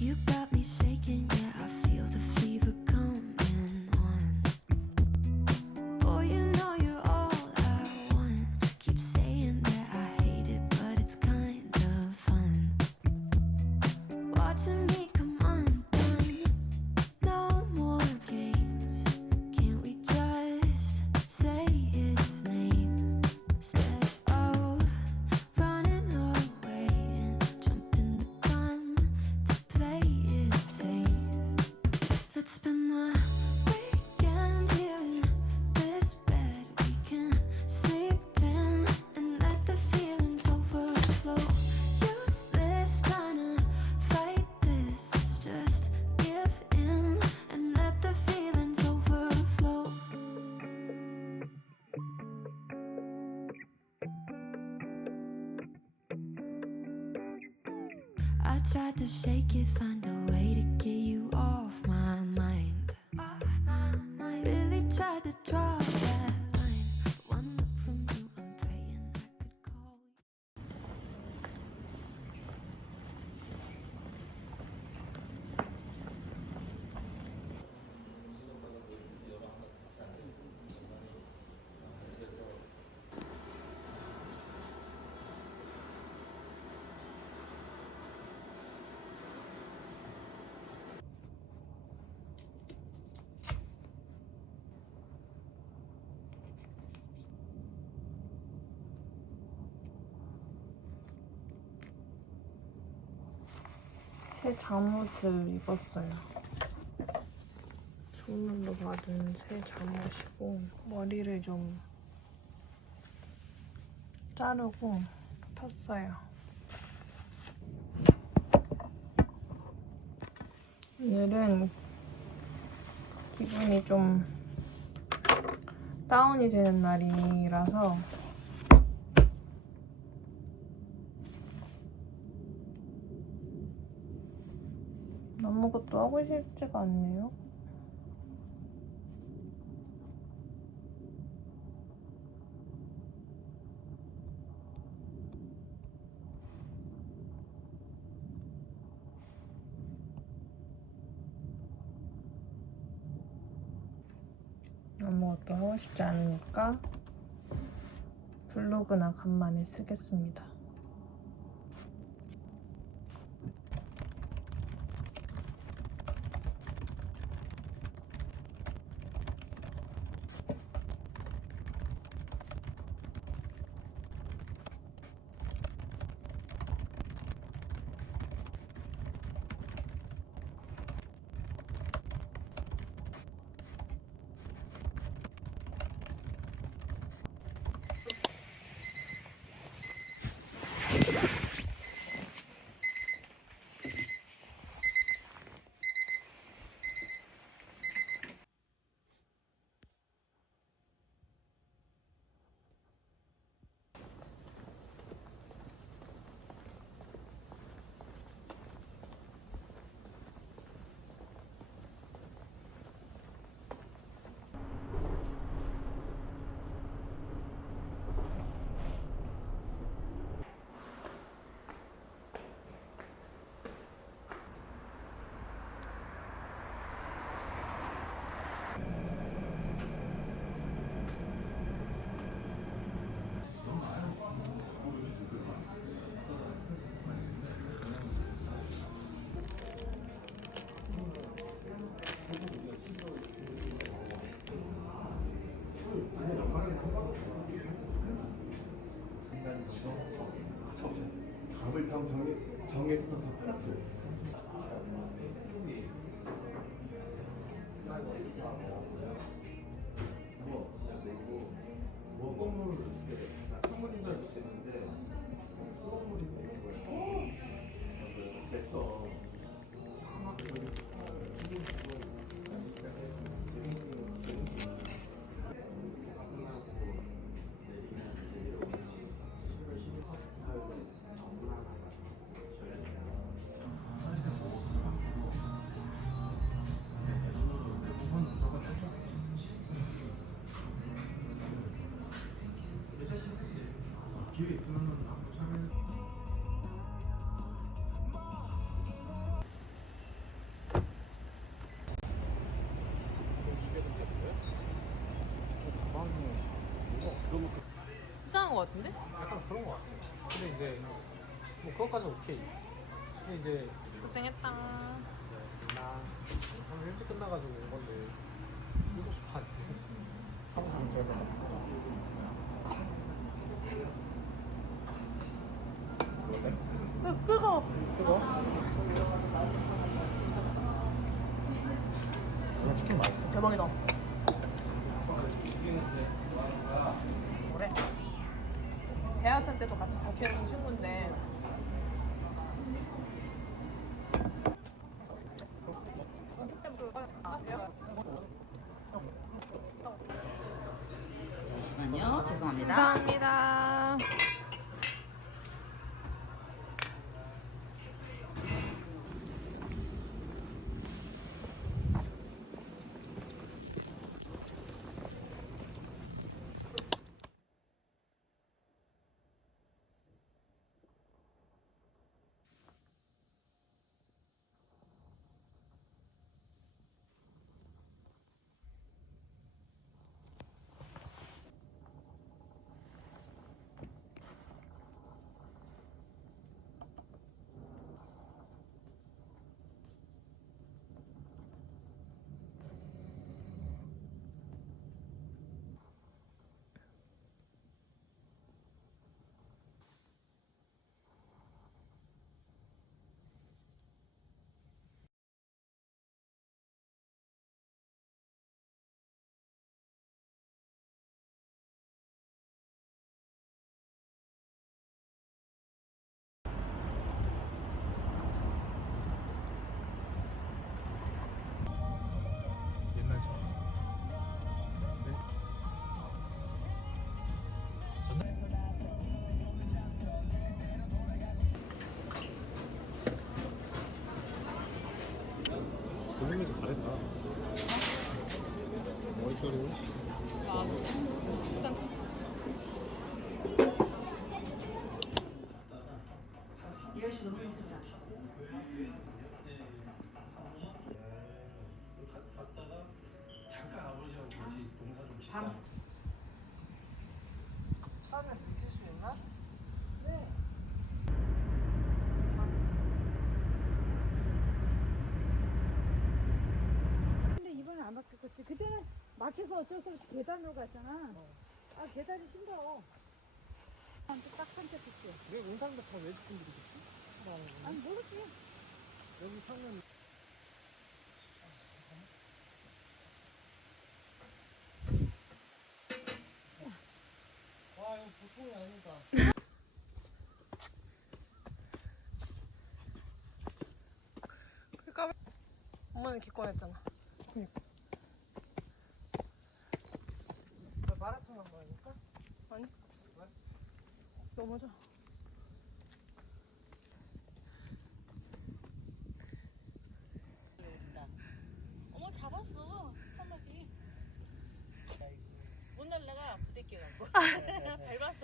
You got me shaking, yeah, I feel the fever coming on. Boy, you know you're all I want. Keep saying that I hate it, but it's kind of fun. Watching me come undone. No more games. Can't we just say its name instead of running away and jumping the gun to play it safe? Let's spend the weekend here in this bed we can sleep in and let the feelings overflow. Useless trying to fight this. Let's just give in and let the feelings overflow. I tried to shake it, find a way to get you off my mind. Really tried to draw that line. But one look from you, I'm praying I could call you. 새 잠옷을 입었어요. 선물로 받은 새 잠옷이고 머리를 좀 자르고 폈어요. 오늘은 기분이 좀 다운이 되는 날이라서 아무것도 하고 싶지가 않네요. 아무것도 하고 싶지 않으니까 블로그나 간만에 쓰겠습니다. 밥을 다 정해서 더 끝났어요. 원건물을 선물인가 주시는데 수건물이 뭐예요? 됐어. 끝난 것 같은데? 약간 그런 것 같아. 근데 이제 뭐 그것까지 오케이. 근데 이제 고생했다. 나 오늘 일찍 끝나가지고 온 건데 7시 반. 한국 문제 뜨거. 그거? 이거 치킨 맛있어. 대박이다. 그래. 대학생 때도 같이 자취했던 친구인데. 잠시만요. 죄송합니다. 감사합니다. 옛날처럼. 돌리면서 잘했다. 머릿결이. 근데 이번엔 안 바뀌었지. 그때는 막혀서 어쩔 수 없이 계단으로 갔잖아. 아, 계단이 힘들어. 딱 선택했지. 왜 용산도 다 외국분들이 있지? 아니, 모르지. 여기 사면 와 이거 보통이 아니다. 그러니까 엄마는 기권했잖아. 마라톤 한 거니까? 아니? 넘어져. 어머 잡았어. 한마디. 못 날라가 부대껴갖고. 밟았어.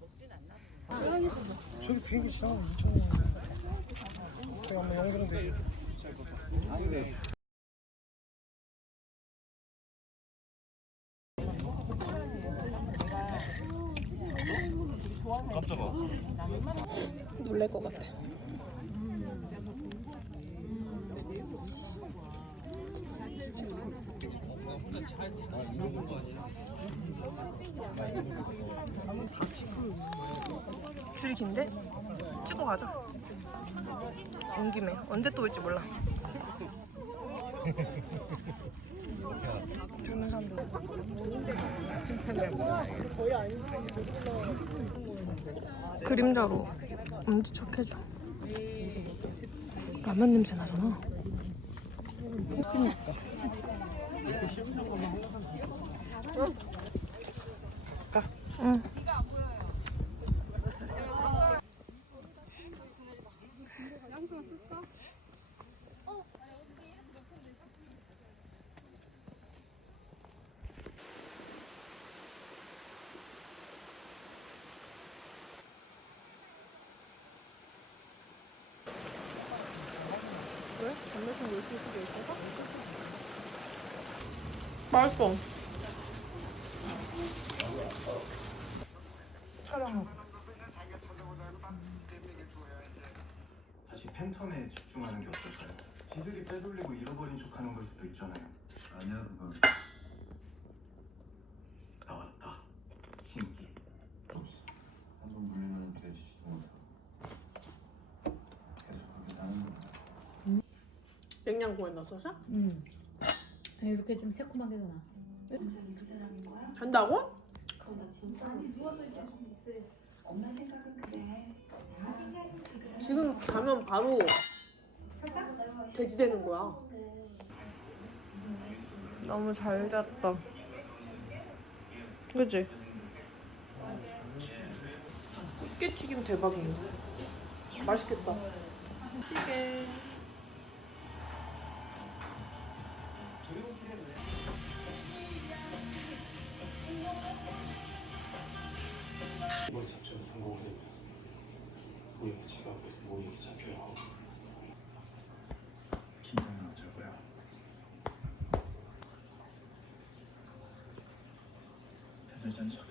먹진 않나 보네. 저기 비행기 시작하면 2,000원. 제가 한번 영상대. 놀랄 것 같아. 줄이 긴데? 찍고 가자. 온 김에 언제 또 올지 몰라. 보는 사람들. 그림자로 엄지척 해줘. 라면 냄새 나잖아. 응. 왜? 담배송 놀 수 있게 있어서? 맛있어. 촬영하고. 다시 팬텀에 집중하는 게 어떨까요? 지들이 빼돌리고 잃어버린 척하는 걸 수도 있잖아요. 아니야 그건. 나왔다. 신기. 한번 물리면 기다리지도 못하고 계속 그렇게 나는 거야. 냉장고에 넣어서? 이렇게 좀 새콤하게 나. 잔다고? 지금 자면 바로 돼지 되는 거야. 너무 잘 잤다. 그치? 꽃게튀김 대박이네. 맛있겠다. 찌개. 이번 작전 성공을 되면 우리가 제각에서 모이게 잡혀야 하고 김상은 어쩔 거야? 배달전 척